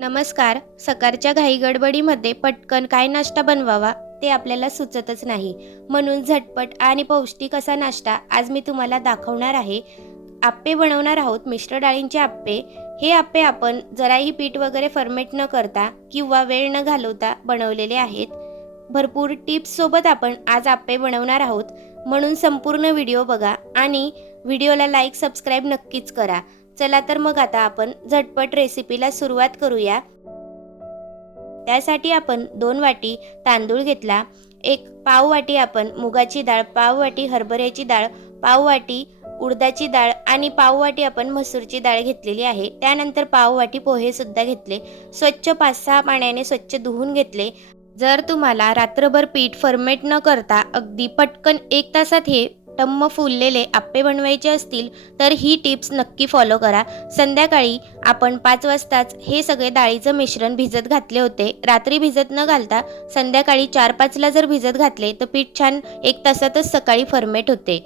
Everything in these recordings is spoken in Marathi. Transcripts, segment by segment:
नमस्कार. सकाळच्या घाई गडबडीमध्ये पटकन काय नाश्ता बनवावा ते आपल्याला सुचतच नाही. म्हणून झटपट आणि पौष्टिक असा नाश्ता आज मी तुम्हाला दाखवणार आहे. आप्पे बनवणार आहोत मिश्र डाळींचे आप्पे. हे आप्पे आपण जराही पीठ वगैरे फर्मेट न करता किंवा वेळ न घालवता बनवलेले आहेत. भरपूर टिप्ससोबत आपण आज आप्पे बनवणार आहोत. म्हणून संपूर्ण व्हिडिओ बघा आणि व्हिडिओला लाईक सबस्क्राईब नक्कीच करा. चला तर मग आता आपण झटपट रेसिपीला सुरुवात करूया. त्यासाठी आपण दोन वाटी तांदूळ घेतला. एक पाव वाटी आपण मुगाची डाळ पाव वाटी हरभऱ्याची डाळ पाव वाटी उडदाची डाळ आणि पाव वाटी आपण मसूरची डाळ घेतलेली आहे. त्यानंतर पाव वाटी पोहे सुद्धा घेतले. स्वच्छ पाच सहा पाण्याने स्वच्छ धुवून घेतले. जर तुम्हाला रात्रभर पीठ फर्मेट न करता अगदी पटकन एक तासात हे टम्म फुललेले आप्पे बनवायचे असतील तर ही टिप्स नक्की फॉलो करा. संध्याकाळी आपण पाच वाजताच हे सगळे डाळीचं मिश्रण भिजत घातले होते. रात्री भिजत न घालता संध्याकाळी चार पाचला जर भिजत घातले तर पीठ छान एक तासातच सकाळी फर्मेट होते.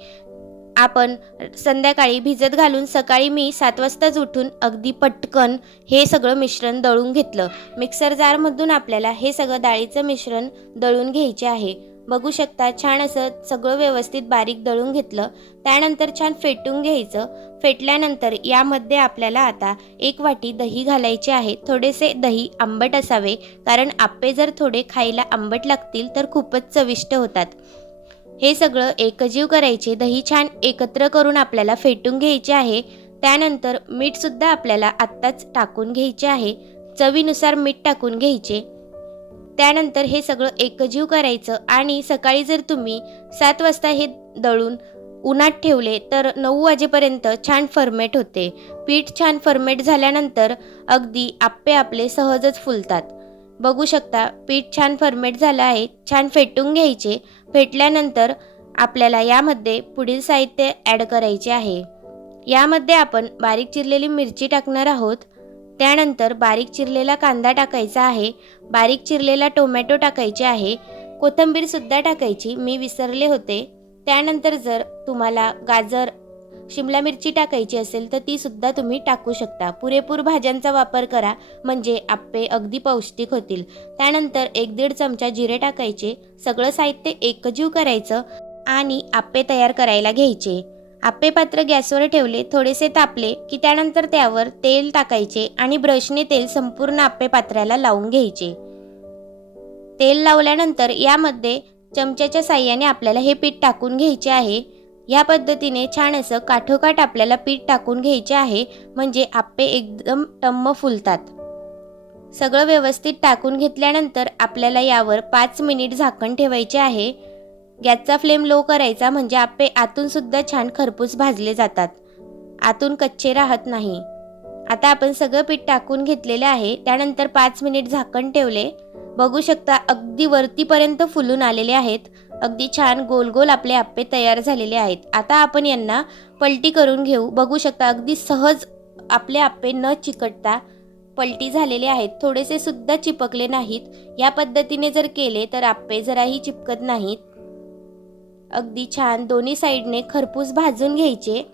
आपण संध्याकाळी भिजत घालून सकाळी मी सात वाजताच उठून अगदी पटकन हे सगळं मिश्रण दळून घेतलं. मिक्सर जारमधून आपल्याला हे सगळं डाळीचं मिश्रण दळून घ्यायचे आहे. बघू शकता छान असं सगळं व्यवस्थित बारीक दळून घेतलं. त्यानंतर छान फेटून घ्यायचं. फेटल्यानंतर यामध्ये आपल्याला आता एक वाटी दही घालायचे आहे. थोडेसे दही आंबट असावे कारण आप्पे जर थोडे खायला आंबट लागतील तर खूपच चविष्ट होतात. हे सगळं एकजीव करायचे. दही छान एकत्र करून आपल्याला फेटून घ्यायचे आहे. त्यानंतर मीठसुद्धा आपल्याला आत्ताच टाकून घ्यायचे आहे. चवीनुसार मीठ टाकून घ्यायचे. त्यानंतर हे सगळं एकजीव करायचं आणि सकाळी जर तुम्ही सात वाजता हे दळून उन्हात ठेवले तर नऊ वाजेपर्यंत छान फर्मेट होते. पीठ छान फर्मेट झाल्यानंतर अगदी आप्पे आपले सहजच फुलतात. बघू शकता पीठ छान फर्मेट झालं आहे छान फेटून घ्यायचे. फेटल्यानंतर आपल्याला यामध्ये पुढील साहित्य ॲड करायचे आहे. यामध्ये आपण बारीक चिरलेली मिरची टाकणार आहोत. त्यानंतर बारीक चिरलेला कांदा टाकायचा आहे बारीक चिरलेला टोमॅटो टाकायचे आहे कोथिंबीरसुद्धा टाकायची मी विसरले होते. त्यानंतर जर तुम्हाला गाजर शिमला मिरची टाकायची असेल तर तीसुद्धा तुम्ही टाकू शकता. पुरेपूर भाज्यांचा वापर करा म्हणजे आप्पे अगदी पौष्टिक होतील. त्यानंतर एक दीड चमचा जिरे टाकायचे सगळं साहित्य एकजीव करायचं आणि आप्पे तयार करायला घ्यायचे. आप्पे पात्र गॅसवर ठेवले थोडेसे तापले की त्यानंतर त्यावर तेल टाकायचे आणि ब्रशने तेल संपूर्ण आप्पे पात्राला लावून घ्यायचे. तेल लावल्यानंतर यामध्ये चमच्याच्या साह्याने आपल्याला हे पीठ टाकून घ्यायचे आहे. या पद्धतीने छान असं काठोकाठ आपल्याला पीठ टाकून घ्यायचे आहे म्हणजे आप्पे एकदम टम्म फुलतात. सगळं व्यवस्थित टाकून घेतल्यानंतर आपल्याला यावर पाच मिनिट झाकण ठेवायचे आहे. गॅसचा फ्लेम लो करायचा म्हणजे आप्पे आतूनसुद्धा छान खरपूस भाजले जातात. आतून कच्चे राहत नाही. आता आपण सगळं पीठ टाकून घेतलेले आहे. त्यानंतर पाच मिनिट झाकण ठेवले. बघू शकता अगदी वरतीपर्यंत फुलून आलेले आहेत. अगदी छान गोल गोल आपले आप्पे तयार झालेले आहेत. आता आपण यांना पलटी करून घेऊ. बघू शकता अगदी सहज आपले आप्पे न चिकटता पलटी झालेले आहेत. थोडेसे सुद्धा चिपकले नाहीत. या पद्धतीने जर केले तर आप्पे जराही चिपकत नाहीत. अगदी छान. दोन्ही साईडने खरपूस भाजून घ्यायचे.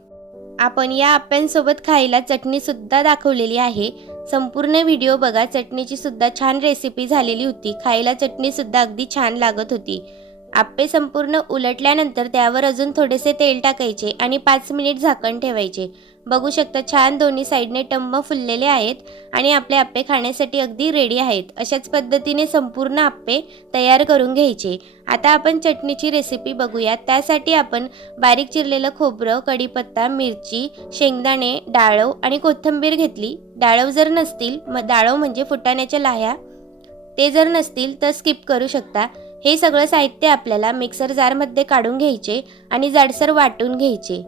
आपण या आप्यांसोबत खायला चटणीसुद्धा दाखवलेली आहे. संपूर्ण व्हिडिओ बघा. चटणीची सुद्धा छान रेसिपी झालेली होती. खायला चटणीसुद्धा अगदी छान लागत होती. आप्पे संपूर्ण उलटल्यानंतर त्यावर अजून थोडेसे तेल टाकायचे आणि पाच मिनिट झाकण ठेवायचे. बघू शकता छान दोन्ही साईडने टंब फुललेले आहेत आणि आपले आप्पे खाण्यासाठी अगदी रेडी आहेत. अशाच पद्धतीने संपूर्ण आप्पे तयार करून घ्यायचे. आता आपण चटणीची रेसिपी बघूया. त्यासाठी आपण बारीक चिरलेलं खोबरं कढीपत्ता मिरची शेंगदाणे डाळव आणि कोथिंबीर घेतली. डाळव जर नसतील मग डाळव म्हणजे फुटाण्याच्या लाह्या. ते जर नसतील तर स्किप करू शकता. हे सगळं साहित्य आपल्याला मिक्सर जारमध्ये काढून घ्यायचे आणि जाडसर वाटून घ्यायचे.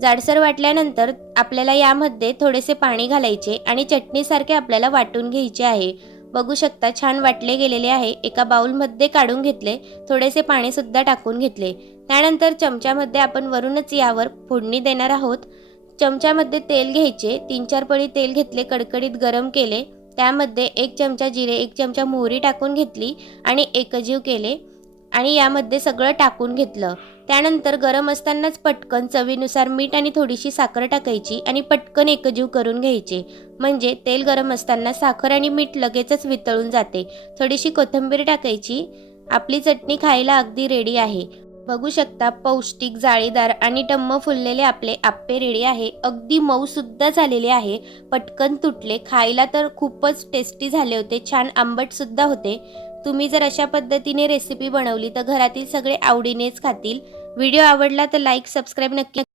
जाडसर वाटल्यानंतर आपल्याला यामध्ये थोडेसे पाणी घालायचे आणि चटणीसारखे आपल्याला वाटून घ्यायचे आहे. बघू शकता छान वाटले गेलेले आहे. एका बाउलमध्ये काढून घेतले थोडेसे पाणीसुद्धा टाकून घेतले. त्यानंतर चमच्यामध्ये आपण वरूनच यावर फोडणी देणार आहोत. चमच्यामध्ये तेल घ्यायचे तीन चार पळी तेल घेतले कडकडीत गरम केले. त्यामध्ये एक चमचा जिरे एक चमचा मोहरी टाकून घेतली आणि एकजीव केले आणि यामध्ये सगळं टाकून घेतलं. त्यानंतर गरम असतानाच पटकन चवीनुसार मीठ आणि थोडीशी साखर टाकायची आणि पटकन एकजीव करून घ्यायचे. म्हणजे तेल गरम असताना साखर आणि मीठ लगेचच वितळून जाते. थोडीशी कोथिंबीर टाकायची. आपली चटणी खायला अगदी रेडी आहे. बघू शकता पौष्टिक जाळीदार आणि टम्म फुललेले आपले आप्पे रेडी आहे. अगदी मऊसुद्धा झालेले आहे. पटकन तुटले. खायला तर खूपच टेस्टी झाले होते. छान आंबटसुद्धा होते. तुम्ही जर अशा पद्धतीने रेसिपी बनवली तर घरातील सगळे आवडीनेच खातील. व्हिडिओ आवडला तर लाईक सबस्क्राईब नक्की